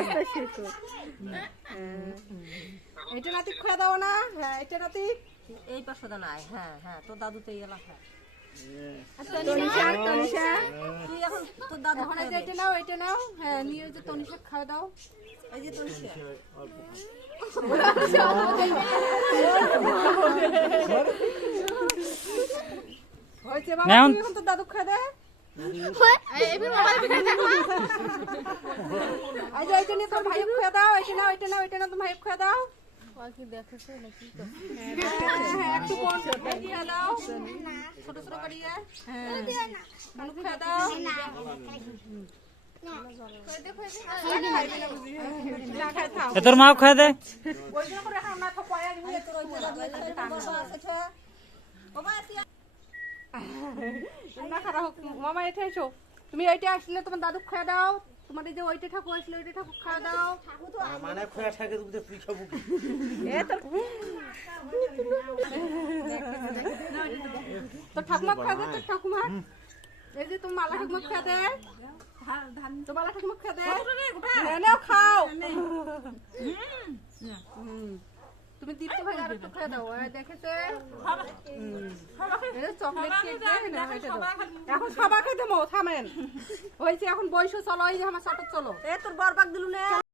আস্তে শেখো। এটা নাতি খোয়া দাও না। হ্যাঁ এটা নাতি এই পাশে নাই। হ্যাঁ হ্যাঁ, তোর দাদু তো এই এলাকা। তনিষা তনিষা তুই এখন তোর দাদু এখন এই যে এটা নাও এটা নাও। হ্যাঁ নিয়ে যে তনিষা খাওয়া দাও। এই যে তনিষা হয়েছে বাবা, তুমি এখন তো দাদু খাওয়া দে। এই যে এটা নিয়ে তোর ভাই খাওয়া দাও। এটা নাও এটা নাও এটা নাও, তোমার ভাই খাওয়া দাও। কি দেখেছে নাকি? হ্যাঁ একটু কোন দিয়ে দাও, ছোট ছোট করিয়ে। হ্যাঁ মানু খাওয়া দাও। তোর মাও খাই দে। ওই জন্য করে এখন না তো পরে নিয়ে তোর ওই না খারাপ হোক। মামা এটা এসো, তুমি এইটা আসলে তোমার দাদু খাওয়া দাও। তোমার এই যে ওইটা ঠাকুর আসলে ওইটা ঠাকুর খাওয়া দাও। মানে খোয়া থাকে তুমি তো তুই খাবো কি? তো ঠাকুমা খাওয়া দে, তোর ঠাকুমা। এই যে তোমার মালা ঠাকুমা খাওয়া দে। তো মালা ঠাকুমা খাওয়া দে। নাও খাও। তুমি দীপ্ত ভাই আর একটু খাওয়া দাও। দেখেছে চকলেট কেক দে। এখন সবাই খেতে মো থামেন হয়েছে। এখন বয়স চলো, এই যে আমার চলো। এ তোর বরবাক দিলু না।